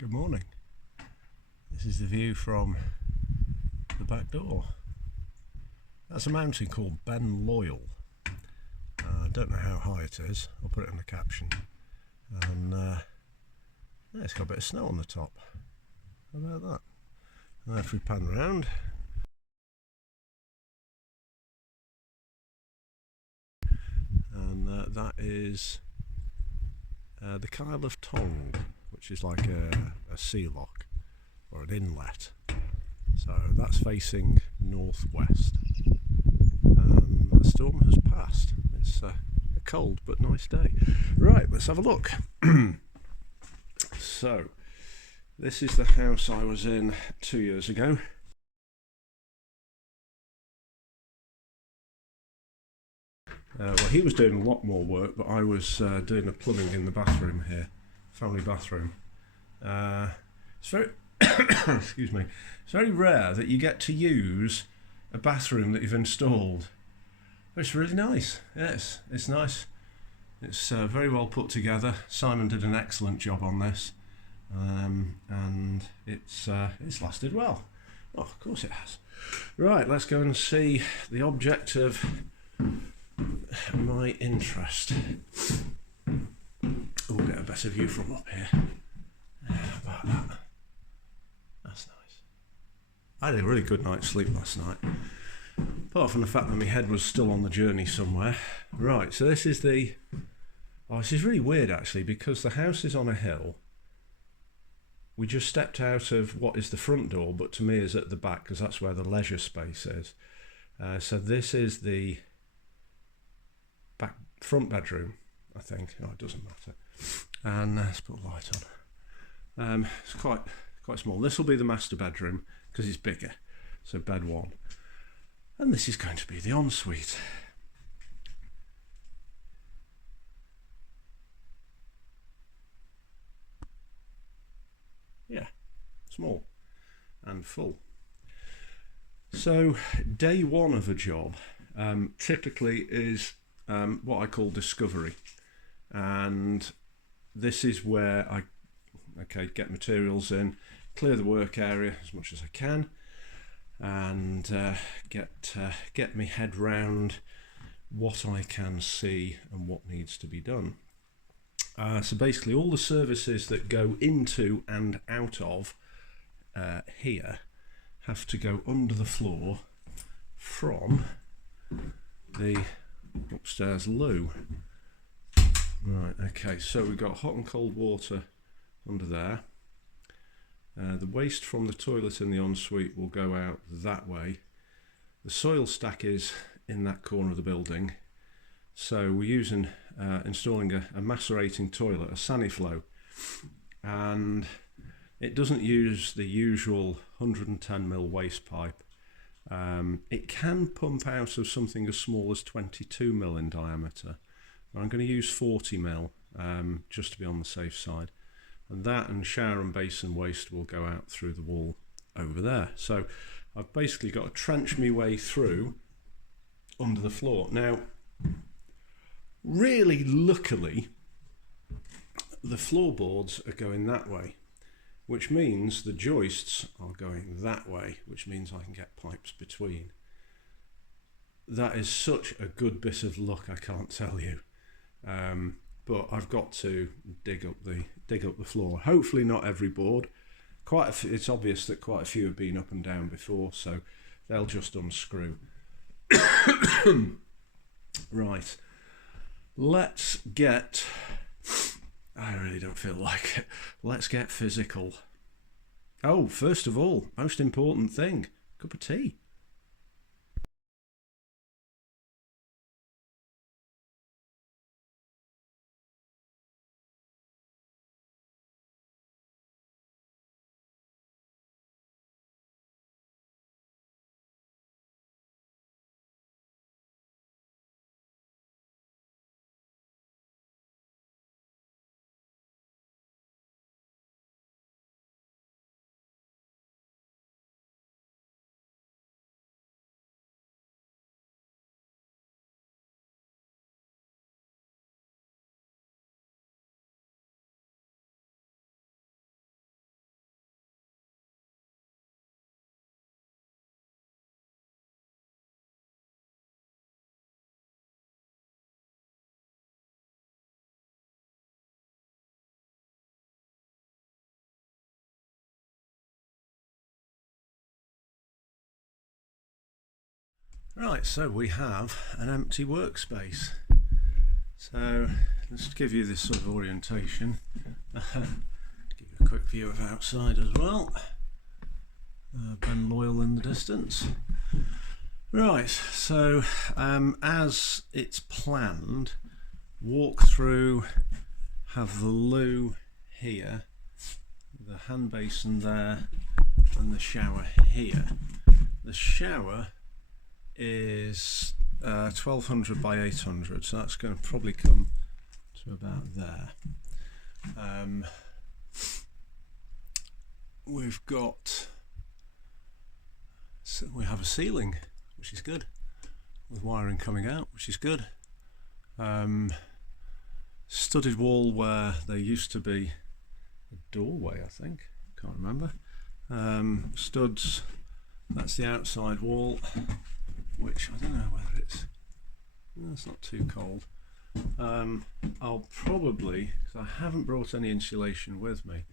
Good morning. This is the view from the back door. That's a mountain called Ben Loyal. I don't know how high it is. I'll put it in the caption. And yeah, it's got a bit of snow on the top. How about that? And if we pan around, and that is the Kyle of Tong, which is like a sea lock or an inlet. So that's facing northwest. And the storm has passed. It's a cold but nice day. Right, let's have a look. So this is the house I was in 2 years ago. Well, he was doing a lot more work, but I was doing the plumbing in the bathroom here, family bathroom. It's very, excuse me, it's very rare that you get to use a bathroom that you've installed. But it's really nice. Yes, it's nice. It's very well put together. Simon did an excellent job on this, and it's lasted well. Oh, of course it has. Right, let's go and see the object of my interest. We'll get a better view from up here. How about that? That's nice. I had a really good night's sleep last night, apart from the fact that my head was still on the journey somewhere. Right, so this is the... Oh, this is really weird actually, because the house is on a hill. We just stepped out of what is the front door, but to me is at the back, because that's where the leisure space is. So this is the front bedroom, I think. Oh, it doesn't matter. And let's put a light on. It's quite small. This will be the master bedroom because it's bigger. So bed one. And this is going to be the ensuite. Yeah, small and full. So day one of a job typically is what I call discovery, and this is where I get materials in, clear the work area as much as I can, and get my head round what I can see and what needs to be done. So basically all the services that go into and out of here have to go under the floor from the upstairs loo. Right, okay, so we've got hot and cold water under there. The waste from the toilet in the ensuite will go out that way. The soil stack is in that corner of the building, so we're using installing a macerating toilet, a Saniflow, and it doesn't use the usual 110mm waste pipe. It can pump out of something as small as 22mm in diameter. I'm going to use 40mm just to be on the safe side. And that and shower and basin waste will go out through the wall over there. So I've basically got to trench my way through under the floor. Now, really luckily, the floorboards are going that way, which means the joists are going that way, which means I can get pipes between. That is such a good bit of luck, I can't tell you. But I've got to dig up the floor. Hopefully not every board. It's obvious that quite a few have been up and down before, so they'll just unscrew. Right. Let's get... I really don't feel like it. Let's get physical. Oh, first of all, most important thing, cup of tea. Right, so we have an empty workspace. So let's give you this sort of orientation. Give you a quick view of outside as well. Ben Loyal in the distance. Right, so as it's planned, walk through, have the loo here, the hand basin there, and the shower here. The shower is 1200 by 800, so that's going to probably come to about there. We've got, so we have a ceiling, which is good, with wiring coming out, which is good. Studded wall where there used to be a doorway, I think, can't remember. Studs, that's the outside wall, which I don't know whether it's not too cold. I'll probably, because I haven't brought any insulation with me,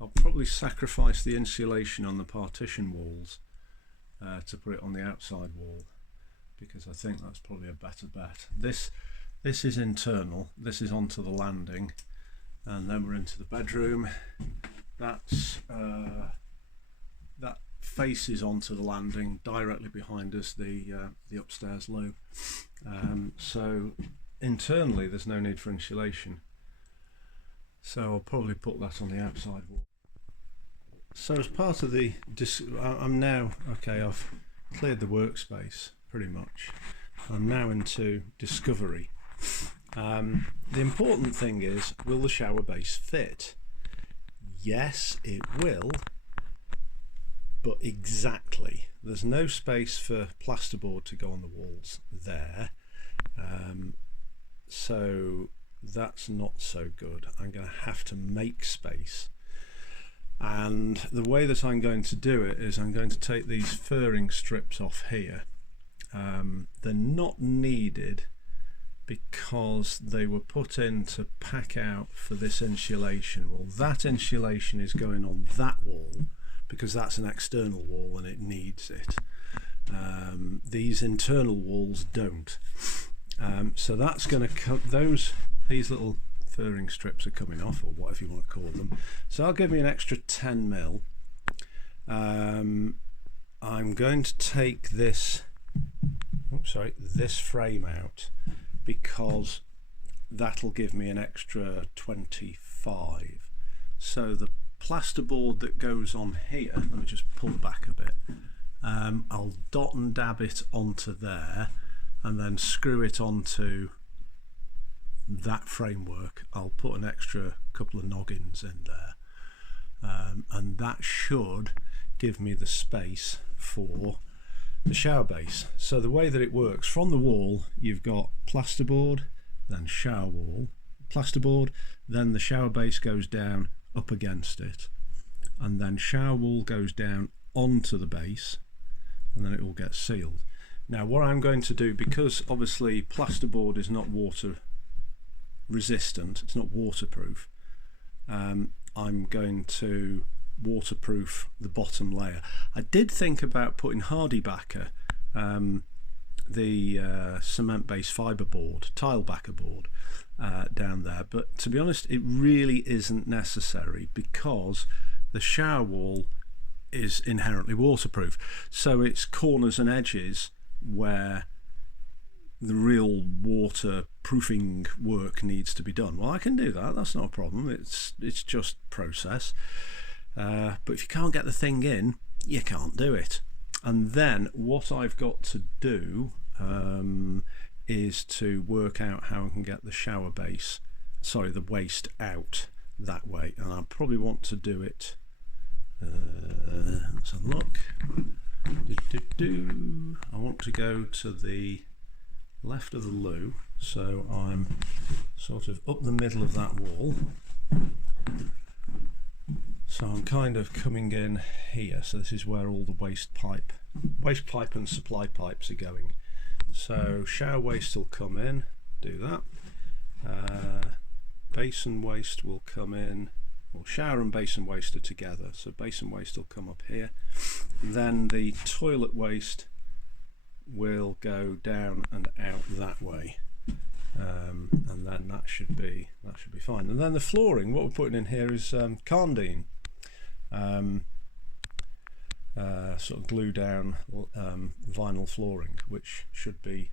I'll probably sacrifice the insulation on the partition walls to put it on the outside wall, because I think that's probably a better bet. This is internal, this is onto the landing, and then we're into the bedroom. That's that faces onto the landing. Directly behind us, the upstairs loo. So internally there's no need for insulation, so I'll probably put that on the outside wall. So as part of the I'm now, okay, I've cleared the workspace pretty much. I'm now into discovery. The important thing is, will the shower base fit? Yes, it will, but exactly. There's no space for plasterboard to go on the walls there, so that's not so good. I'm going to have to make space, and the way that I'm going to do it is I'm going to take these furring strips off here. They're not needed because they were put in to pack out for this insulation. Well, that insulation is going on that wall because that's an external wall and it needs it. These internal walls don't. So that's going to cut these little furring strips are coming off, or whatever you want to call them. So I'll give me an extra 10 mil. I'm going to take this frame out, because that'll give me an extra 25. So the plasterboard that goes on here, let me just pull back a bit, I'll dot and dab it onto there and then screw it onto that framework. I'll put an extra couple of noggins in there, and that should give me the space for the shower base. So the way that it works, from the wall you've got plasterboard, then shower wall, plasterboard, then the shower base goes down up against it, and then shower wall goes down onto the base, and then it will get sealed. Now what I'm going to do, because obviously plasterboard is not water resistant, it's not waterproof, I'm going to waterproof the bottom layer. I did think about putting hardy backer, the cement based fiberboard, tile backer board, down there, but to be honest it really isn't necessary because the shower wall is inherently waterproof. So it's corners and edges where the real waterproofing work needs to be done. Well, I can do that, that's not a problem, it's just process. But if you can't get the thing in, you can't do it. And then what I've got to do is to work out how I can get the shower base, sorry, the waste out that way. And I probably want to do it, let's have a look. I want to go to the left of the loo, so I'm sort of up the middle of that wall. So I'm kind of coming in here, so this is where all the waste pipe and supply pipes are going. So shower waste will come in, do that. Basin waste will come in, well, shower and basin waste are together, so basin waste will come up here. Then the toilet waste will go down and out that way, and then that should be fine. And then the flooring, what we're putting in here is Carndine, sort of glue down vinyl flooring, which should be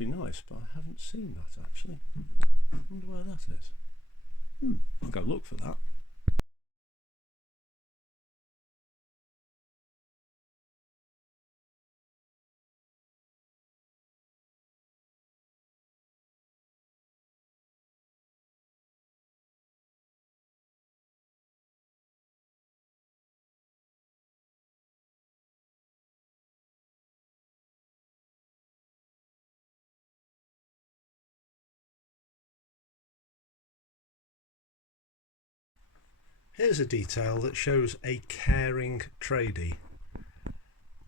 nice, but I haven't seen that actually. I wonder where that is. I'll go look for that. Here's a detail that shows a caring tradie.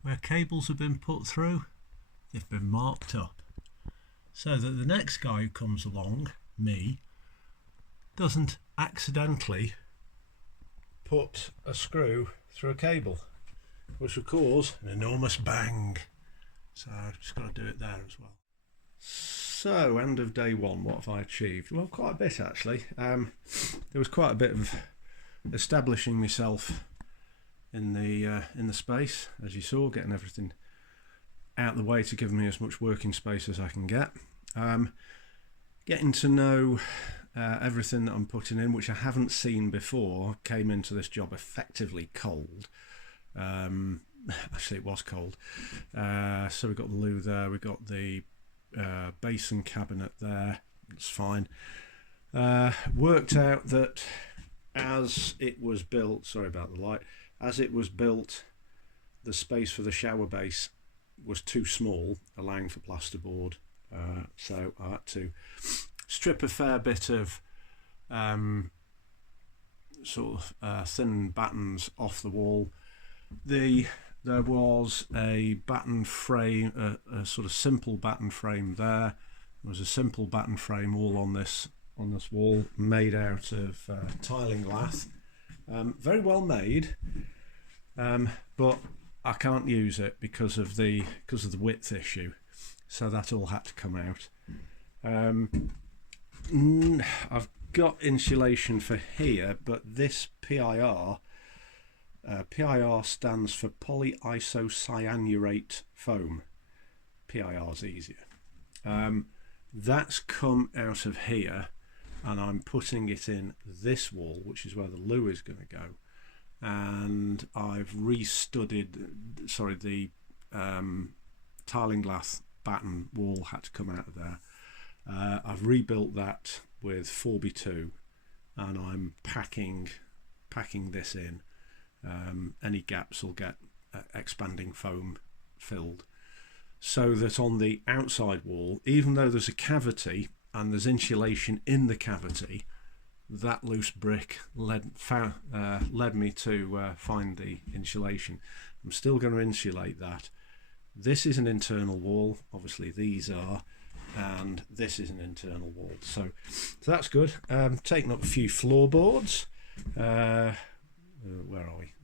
Where cables have been put through, they've been marked up, so that the next guy who comes along, me, doesn't accidentally put a screw through a cable, which will cause an enormous bang. So I've just got to do it there as well. So, end of day one, what have I achieved? Well, quite a bit actually. There was quite a bit of establishing myself in the space, as you saw, getting everything out the way to give me as much working space as I can get. Getting to know everything that I'm putting in, which I haven't seen before. Came into this job effectively cold. Actually, it was cold. So we got the loo there, we got the basin cabinet there. It's fine. Worked out that as it was built, sorry about the light, as it was built, the space for the shower base was too small, allowing for plasterboard. So I had to strip a fair bit of thin battens off the wall. There was a batten frame, a sort of simple batten frame there. There was a simple batten frame all on this wall, made out of tiling lath. Very well made, but I can't use it because of the width issue. So that all had to come out. I've got insulation for here, but this PIR stands for polyisocyanurate foam. PIR's easier. That's come out of here, and I'm putting it in this wall, which is where the loo is going to go. And I've restudied, the tiling glass batten wall had to come out of there. I've rebuilt that with 4x2, and I'm packing this in. Any gaps will get expanding foam filled, so that on the outside wall, even though there's a cavity and there's insulation in the cavity, that loose brick led me to find the insulation. I'm still going to insulate that. This is an internal wall, obviously these are, and this is an internal wall, so that's good. Taking up a few floorboards. Where are we?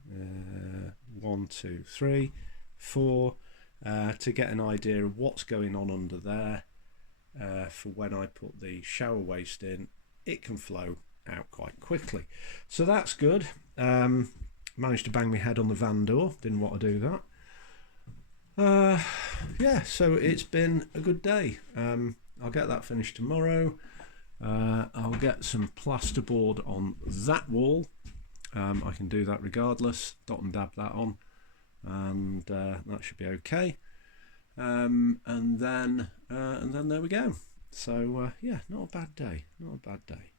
1, 2, 3, 4, to get an idea of what's going on under there, for when I put the shower waste in, it can flow out quite quickly. So that's good. Managed to bang my head on the van door, didn't want to do that. Yeah, so it's been a good day. I'll get that finished tomorrow. I'll get some plasterboard on that wall. I can do that regardless, dot and dab that on, and that should be okay. And then there we go. So yeah, not a bad day, not a bad day.